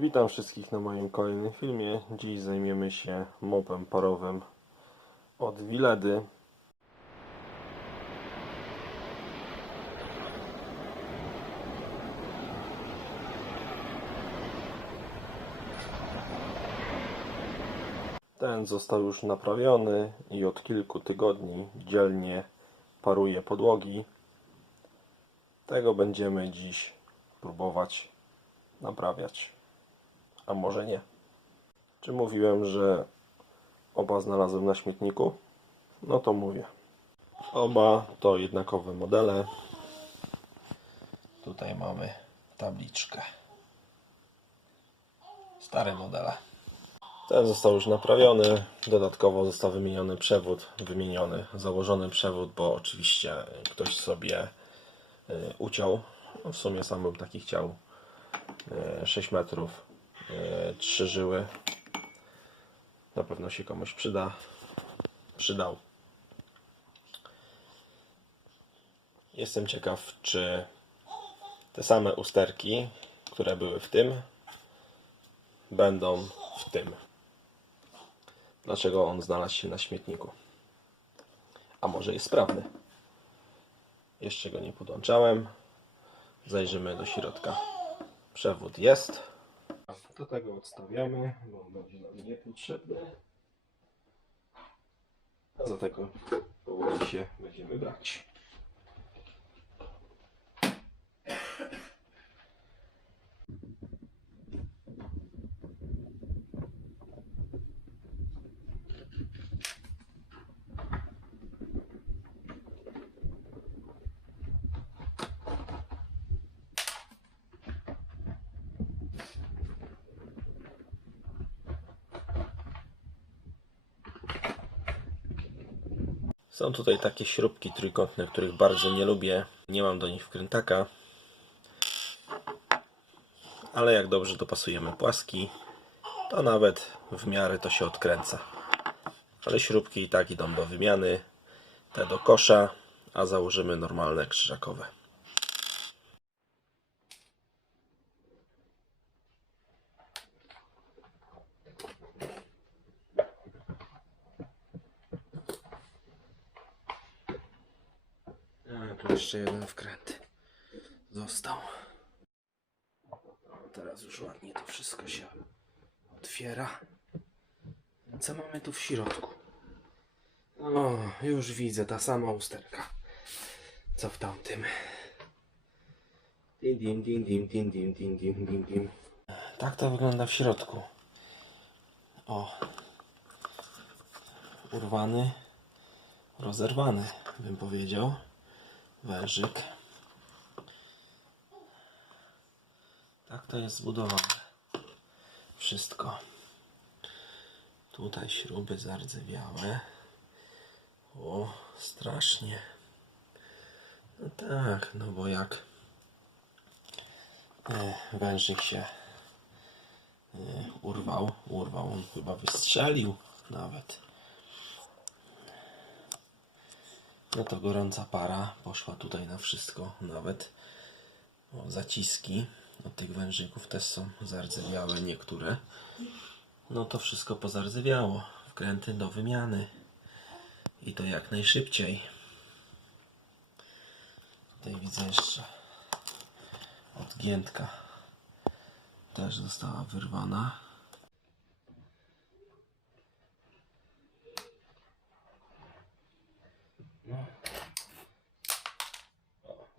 Witam wszystkich na moim kolejnym filmie. Dziś zajmiemy się mopem parowym od Wiledy. Ten został już naprawiony i od kilku tygodni dzielnie paruje podłogi. Tego będziemy dziś próbować naprawiać. A może nie. Czy mówiłem, że oba znalazłem na śmietniku? No to mówię. Oba to jednakowe modele. Tutaj mamy tabliczkę. Stare modele. Ten został już naprawiony. Dodatkowo został wymieniony przewód, wymieniony, założony przewód, bo oczywiście ktoś sobie y, uciął. No w sumie sam bym taki chciał. Y, 6 metrów, y, trzy żyły. Na pewno się komuś przyda. Przydał. Jestem ciekaw, czy te same usterki, które były w tym, będą w tym. Dlaczego on znalazł się na śmietniku? A może jest sprawny? Jeszcze go nie podłączałem. Zajrzymy do środka. Przewód jest. Do tego odstawiamy, bo on będzie nam niepotrzebny. A za tego powoli się będziemy brać. Są tutaj takie śrubki trójkątne, których bardzo nie lubię. Nie mam do nich wkrętaka. Ale jak dobrze dopasujemy płaski, to nawet w miarę to się odkręca. Ale śrubki i tak idą do wymiany. Te do kosza, a założymy normalne krzyżakowe. A, tu jeszcze jeden wkręt został. Teraz już ładnie to wszystko się otwiera. Co mamy tu w środku? O, już widzę, ta sama usterka. Co w tamtym? Dim, dim, dim, dim, dim, dim, dim, dim, dim. Tak to wygląda w środku. O. Urwany, rozerwany, bym powiedział. Wężyk. Tak to jest zbudowane. Wszystko. Tutaj śruby zardzewiałe. O, strasznie. No tak, no bo jak e, wężyk się e, urwał, urwał, on chyba wystrzelił nawet. No to gorąca para poszła tutaj na wszystko, nawet o, zaciski od tych wężyków też są zardzewiałe niektóre. No to wszystko pozardzewiało. Wkręty do wymiany. I to jak najszybciej. Tutaj widzę jeszcze odgiętka też została wyrwana.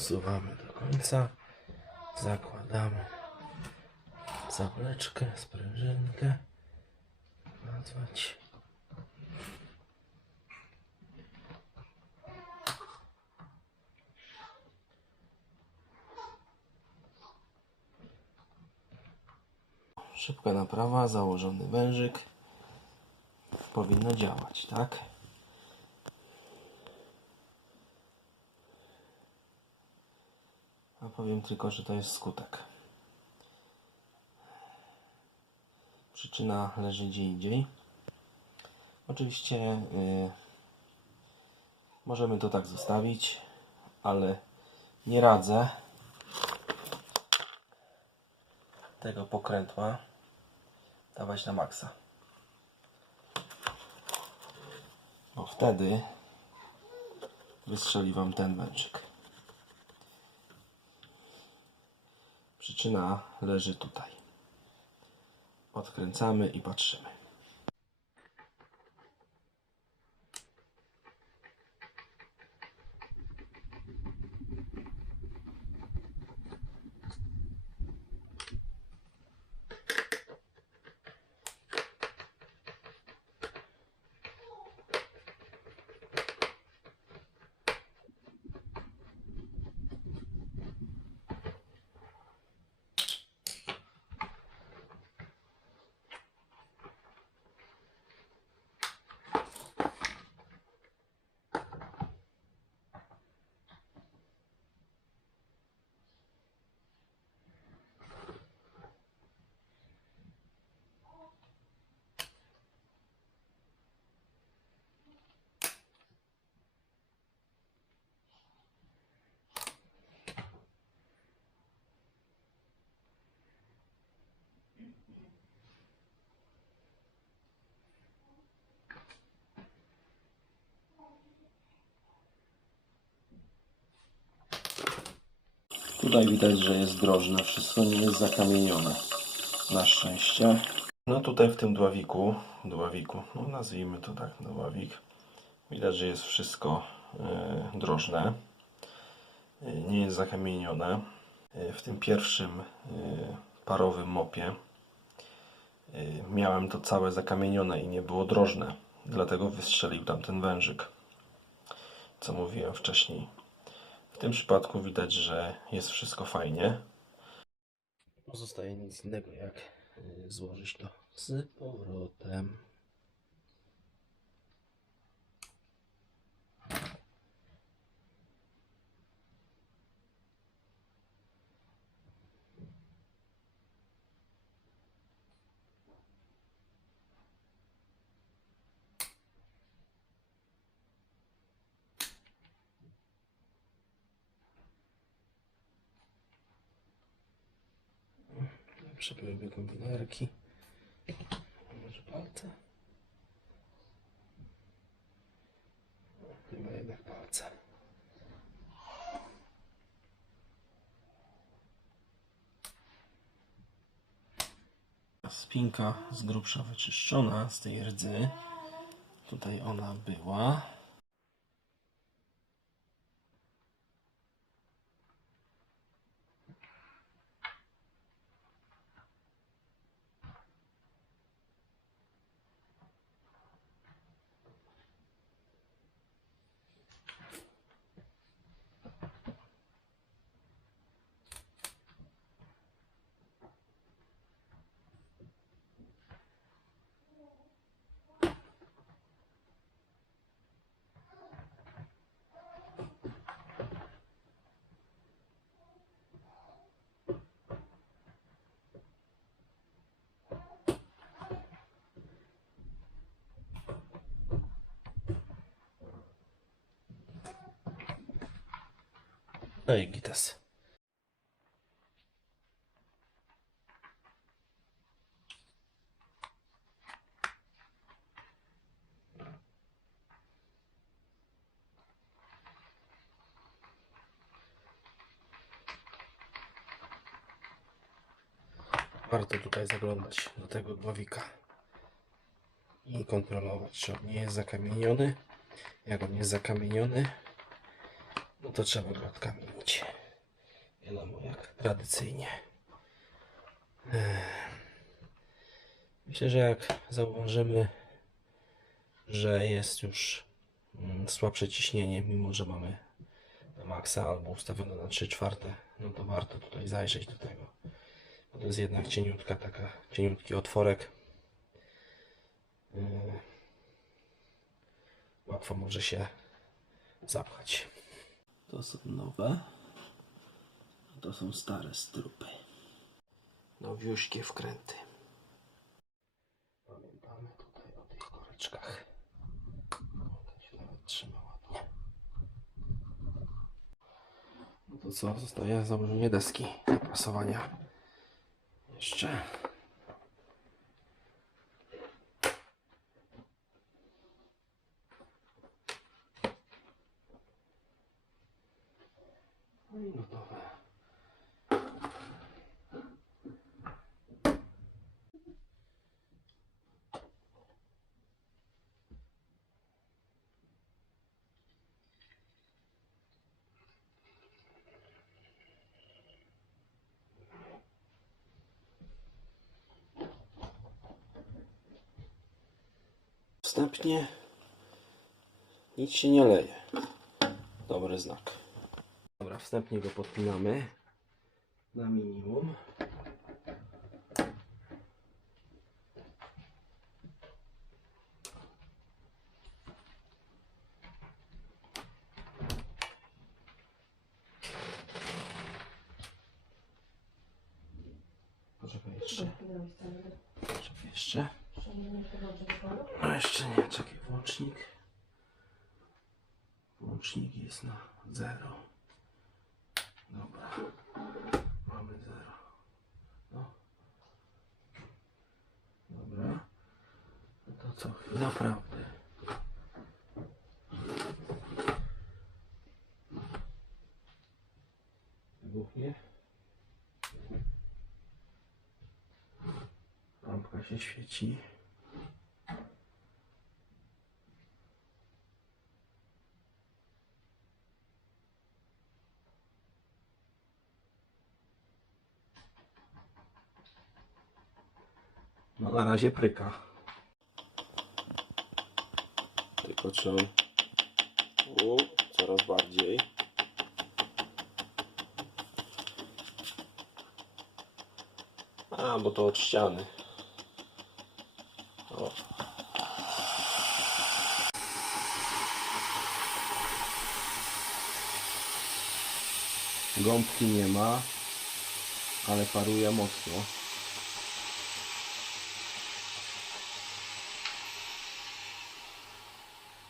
Wsuwamy do końca. Zakładamy zawleczkę, sprężynkę nazwać. Szybka naprawa, założony wężyk. Powinno działać, tak? Powiem tylko, że to jest skutek. Przyczyna leży gdzie indziej. Oczywiście yy, możemy to tak zostawić, ale nie radzę tego pokrętła dawać na maksa. Bo wtedy wystrzeli Wam ten wężyk. Przyczyna leży tutaj. Odkręcamy i patrzymy. Tutaj widać, że jest drożne. Wszystko nie jest zakamienione. Na szczęście. No tutaj w tym dławiku, dławiku, no nazwijmy to tak, dławik. Widać, że jest wszystko e, drożne. E, nie jest zakamienione. E, w tym pierwszym e, parowym mopie e, miałem to całe zakamienione i nie było drożne. Dlatego wystrzelił tam ten wężyk. Co mówiłem wcześniej. Tym przypadku widać, że jest wszystko fajnie. Pozostaje nic innego jak y, złożyć to z powrotem. Przebyłyby kombinerki. Może palce? Chyba jednak palce. Spinka z grubsza wyczyszczona z tej rdzy. Tutaj ona była. No. Warto tutaj zaglądać do tego głowika i kontrolować, czy on nie jest zakamieniony. Jak on jest zakamieniony, no to trzeba go odkamienić. Wiadomo jak tradycyjnie. Myślę, że jak zauważymy, że jest już mm, słabsze ciśnienie, mimo że mamy na maksa albo ustawione na 3 czwarte, no to warto tutaj zajrzeć do tego. Bo to jest jednak cieniutka, taka cieniutki otworek. Łatwo może się zapchać. To są nowe, a to są stare strupy. Nowiuśkie wkręty. Pamiętamy tutaj o tych koreczkach. To się nawet trzyma ładnie. No to co? Zostaje założenie deski do prasowania. Jeszcze. No i gotowe. Wstępnie nic się nie leje. Dobry znak. Dobra, wstępnie go podpinamy na minimum. Poczekaj jeszcze. Poczekaj jeszcze. No jeszcze nie, czekaj, włącznik. Włącznik jest na zero. Dobra. Mamy zero. No. Dobra. No to co? Naprawdę. Wybuchnie. Lampka się świeci. No na razie pryka. Trzeba... U, coraz bardziej. A, bo to od ściany. O. Gąbki nie ma, ale paruje mocno.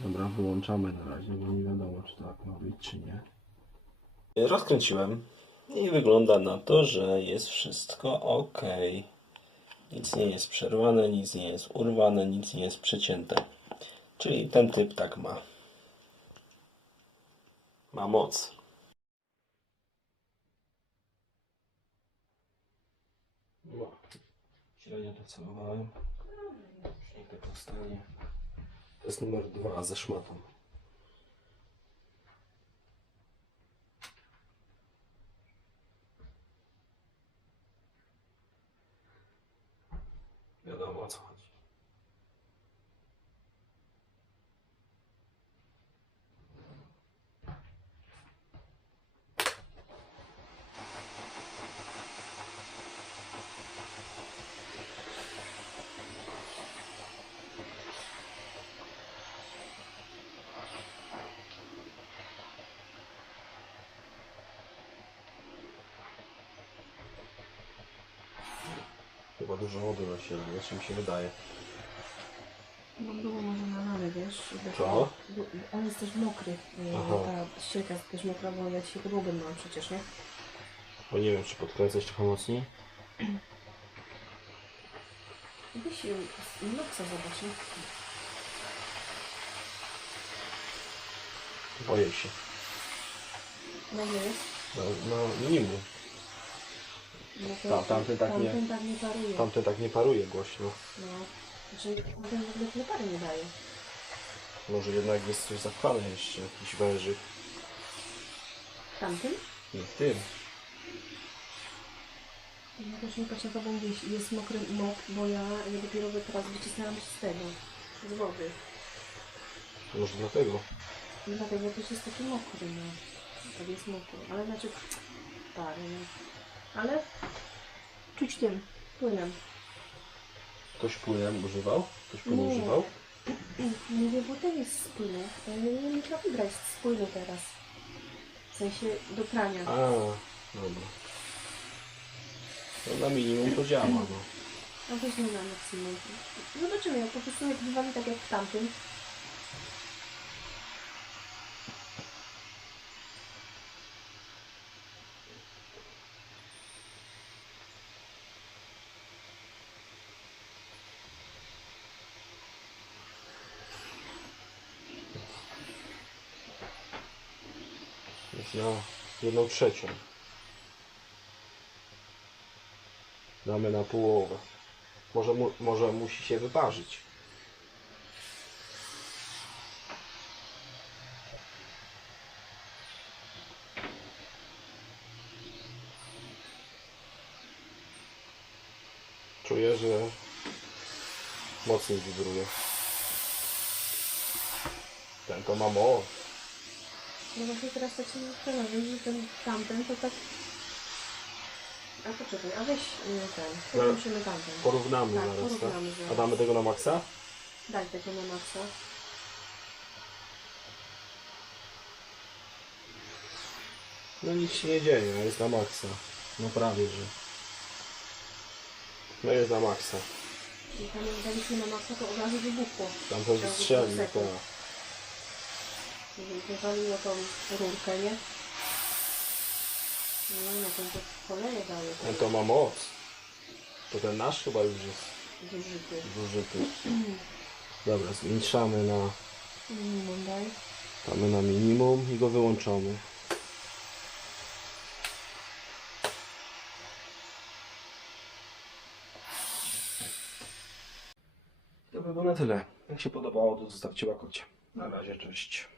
Dobra, wyłączamy na razie, bo nie wiadomo, czy tak ma być, czy nie. Rozkręciłem i wygląda na to, że jest wszystko ok. Nic nie jest przerwane, nic nie jest urwane, nic nie jest przecięte. Czyli ten typ tak ma. Ma moc. No, średnio to celowałem. Niech. To jest с номер два за шматом. Chyba dużo wody nasieli, wiesz, mi się wydaje. No było może na nale, wiesz? Co? bo- On jest też mokry. y, Aha. Ta ścieka jest też mokra, bo ja dzisiaj podłogę mam przecież, nie? Bo nie wiem, czy podkręcać trochę mocniej. Weź ją z Luxa zobacz, nie? Boję się. No nie jest. No, no minimum. No Ta- tamten tak nie- tamten tak nie paruje. Tamten tak nie paruje głośno. No. Znaczy tamten w ogóle tyle pary nie daje. Może jednak jest coś zapchane jeszcze, jakiś wężyk. Tamten? Nie w tym. No to się nie patrz na to, bo mówię, jest mokry mok, bo ja je dopiero teraz wycisnęłam z tego, z wody. Może dlatego. No dlatego też jest taki mokry, no. Tak jest mokry, ale znaczy, tak, no. Ale czuć tym płynem. Ktoś płynem używał? Ktoś płynu używał? Mówię, bo ten jest z płynu. Ja nie wiem, jaka jest z płynu teraz. W sensie do prania. A, dobra. No na minimum to działa, no. No weźmy na maksimum. Zobaczymy, jak po prostu jak wywali tak jak w tamtym. Na jedną trzecią. Damy na połowę. Może, mu, może musi się wyparzyć. Czuję, że mocniej wibruje. Ten to ma moc. No właśnie teraz tak się zastanawiam, że ten tamten to tak... A poczekaj, a weź y, ten, No. tamten. Porównamy Tak, zaraz, tak? porównamy zaraz. A damy tego na maksa? Daj tego na maksa. No nic się nie dzieje, jest na maksa. No prawie, że. No jest na maksa. I tam jak daliśmy na maksa, to od razu wybuchło. Tam to Ciągu strzeli, dwóch tak. sekund. Wywaliło tą rurkę, nie? No, no ten to cholerę daje. Ten to ma moc. To ten nasz chyba już jest Zużyty. zużyty. Dobra, zmniejszamy na, Minimum daj. damy na minimum i go wyłączamy. To by było na tyle. Jak się podobało, to zostawcie łakocie. Na razie, cześć.